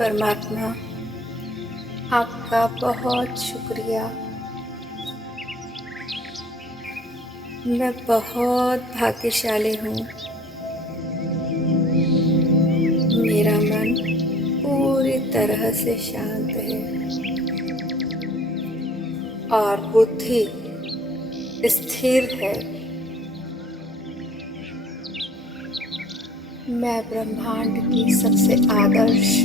परमात्मा, आपका बहुत शुक्रिया। मैं बहुत भाग्यशाली हूँ। मेरा मन पूरी तरह से शांत है और बुद्धि स्थिर है। मैं ब्रह्मांड की सबसे आदर्श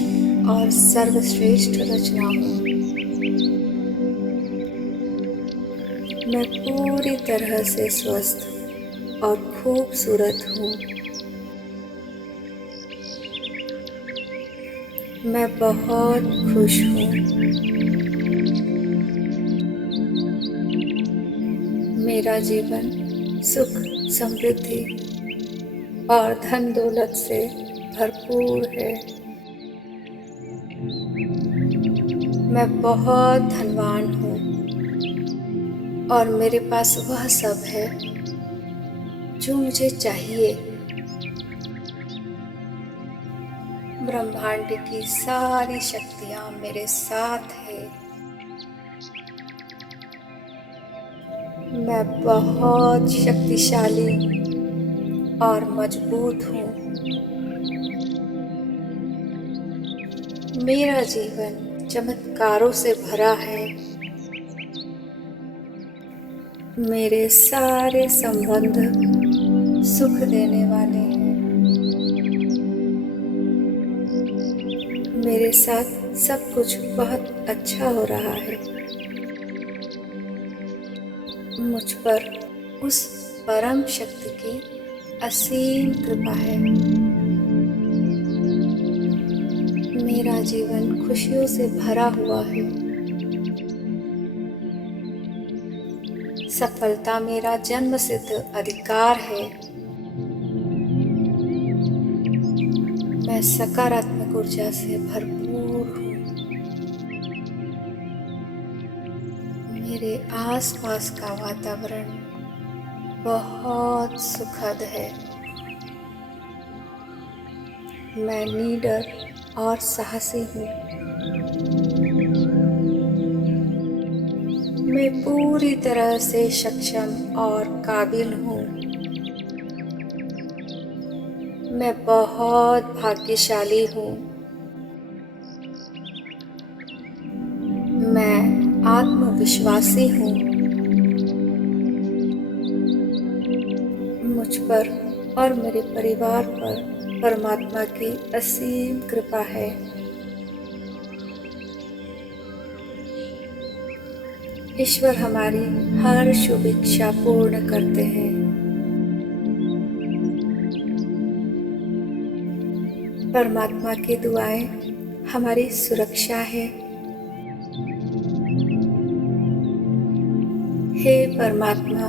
और सर्वश्रेष्ठ रचना हूँ। मैं पूरी तरह से स्वस्थ और खूबसूरत हूँ। मैं बहुत खुश हूँ। मेरा जीवन सुख, समृद्धि और धन दौलत से भरपूर है। मैं बहुत धनवान हूँ और मेरे पास वह सब है जो मुझे चाहिए। ब्रह्मांड की सारी शक्तियाँ मेरे साथ है। मैं बहुत शक्तिशाली और मजबूत हूँ। मेरा जीवन चमत्कारों से भरा है। मेरे सारे संबंध सुख देने वाले हैं। मेरे साथ सब कुछ बहुत अच्छा हो रहा है। मुझ पर उस परम शक्ति की असीम कृपा है। मेरा जीवन खुशियों से भरा हुआ है। सफलता मेरा जन्मसिद्ध अधिकार है। मैं सकारात्मक ऊर्जा से भरपूर हूँ। मेरे आसपास का वातावरण बहुत सुखद है। मैं निडर और साहसी हूँ। मैं पूरी तरह से सक्षम और काबिल हूँ। मैं बहुत भाग्यशाली हूँ। मैं आत्मविश्वासी हूँ। मुझ पर और मेरे परिवार पर परमात्मा की असीम कृपा है। ईश्वर हमारी हर शुभ इच्छा पूर्ण करते हैं। परमात्मा की दुआएं हमारी सुरक्षा है। हे परमात्मा,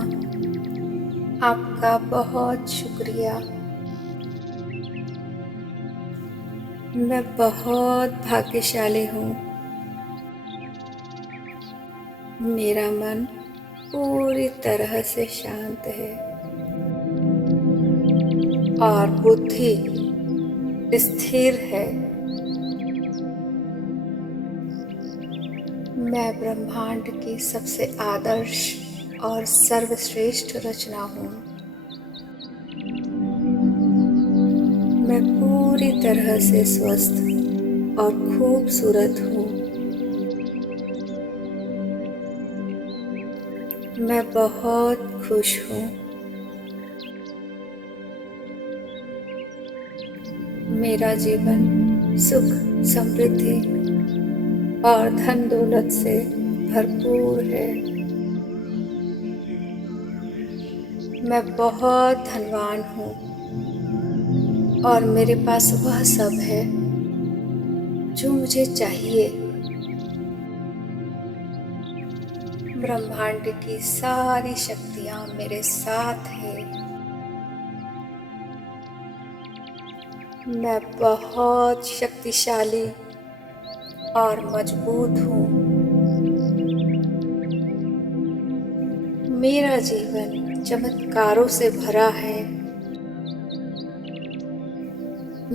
आपका बहुत शुक्रिया। मैं बहुत भाग्यशाली हूँ। मेरा मन पूरी तरह से शांत है और बुद्धि स्थिर है। मैं ब्रह्मांड की सबसे आदर्श और सर्वश्रेष्ठ रचना हूँ। मैं पूरी तरह से स्वस्थ और खूबसूरत हूँ। मैं बहुत खुश हूँ। मेरा जीवन सुख, समृद्धि और धन दौलत से भरपूर है। मैं बहुत धनवान हूँ और मेरे पास वह सब है जो मुझे चाहिए। ब्रह्मांड की सारी शक्तियाँ मेरे साथ है। मैं बहुत शक्तिशाली और मजबूत हूँ। मेरा जीवन चमत्कारों से भरा है।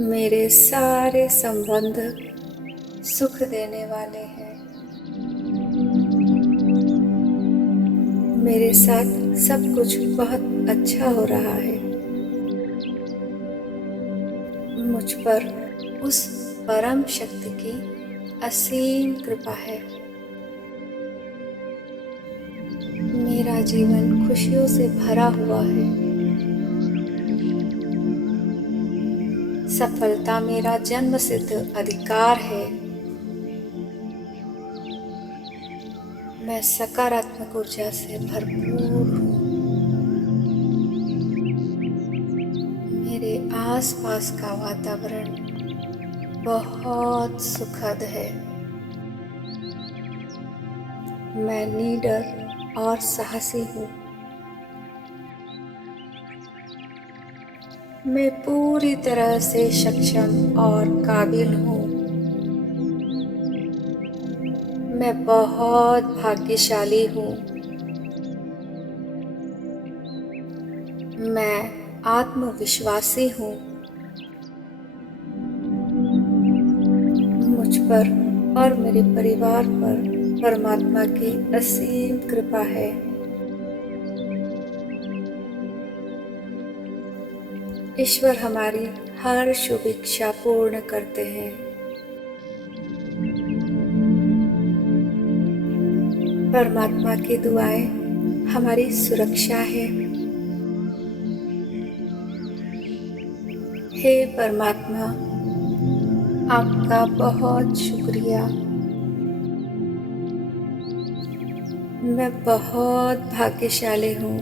मेरे सारे संबंध सुख देने वाले हैं। मेरे साथ सब कुछ बहुत अच्छा हो रहा है। मुझ पर उस परम शक्ति की असीम कृपा है। मेरा जीवन खुशियों से भरा हुआ है। सफलता मेरा जन्मसिद्ध अधिकार है। मैं सकारात्मक ऊर्जा से भरपूर हूँ। मेरे आसपास का वातावरण बहुत सुखद है। मैं निडर और साहसी हूँ। मैं पूरी तरह से सक्षम और काबिल हूँ। मैं बहुत भाग्यशाली हूँ। मैं आत्मविश्वासी हूँ। मुझ पर और मेरे परिवार पर परमात्मा की असीम कृपा है। ईश्वर हमारी हर शुभ इच्छा पूर्ण करते हैं। परमात्मा की दुआएं हमारी सुरक्षा है। हे परमात्मा, आपका बहुत शुक्रिया। मैं बहुत भाग्यशाली हूँ।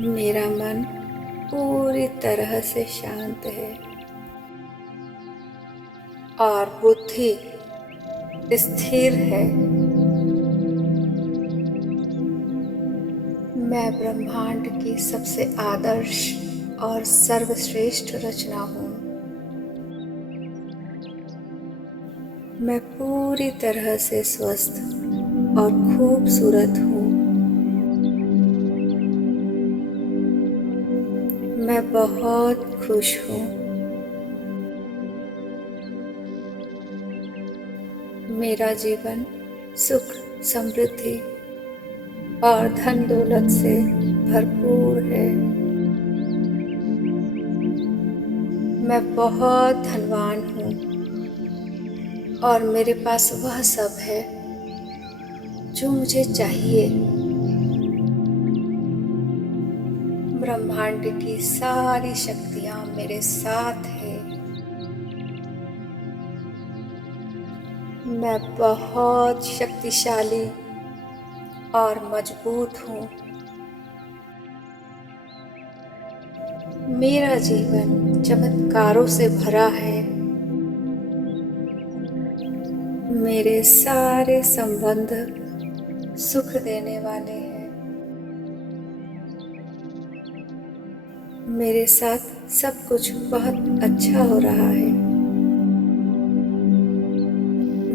मेरा मन पूरी तरह से शांत है और बुद्धि स्थिर है। मैं ब्रह्मांड की सबसे आदर्श और सर्वश्रेष्ठ रचना हूँ। मैं पूरी तरह से स्वस्थ और खूबसूरत हूँ। मैं बहुत खुश हूँ। मेरा जीवन सुख, समृद्धि और धन दौलत से भरपूर है। मैं बहुत धनवान हूँ और मेरे पास वह सब है जो मुझे चाहिए। ब्रह्मांड की सारी शक्तियाँ मेरे साथ है। मैं बहुत शक्तिशाली और मजबूत हूँ। मेरा जीवन चमत्कारों से भरा है। मेरे सारे संबंध सुख देने वाले हैं। मेरे साथ सब कुछ बहुत अच्छा हो रहा है।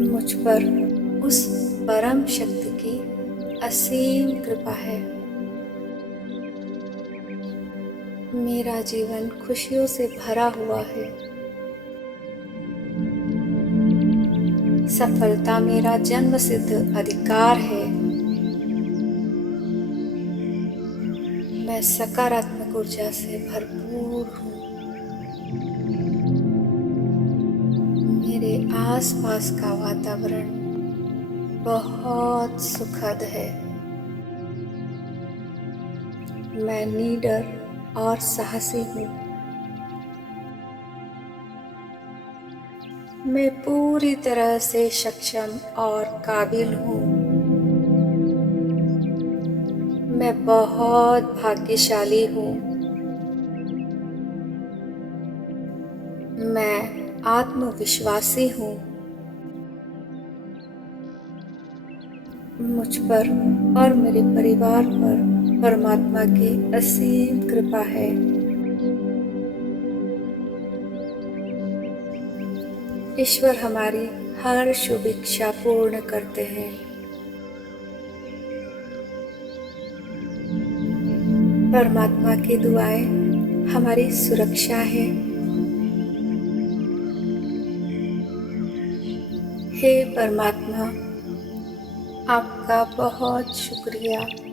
मुझ पर उस परम शक्ति की असीम कृपा है। मेरा जीवन खुशियों से भरा हुआ है। सफलता मेरा जन्मसिद्ध अधिकार है। मैं सकारात्मक ऊर्जा से भरपूर हूँ। मेरे आसपास का वातावरण बहुत सुखद है। मैं निडर और साहसी हूँ। मैं पूरी तरह से सक्षम और काबिल हूँ। मैं बहुत भाग्यशाली हूँ। मैं आत्मविश्वासी हूँ। मुझ पर और मेरे परिवार पर परमात्मा की असीम कृपा है। ईश्वर हमारी हर शुभ इच्छा पूर्ण करते हैं। परमात्मा की दुआएं हमारी सुरक्षा है। हे परमात्मा, आपका बहुत शुक्रिया।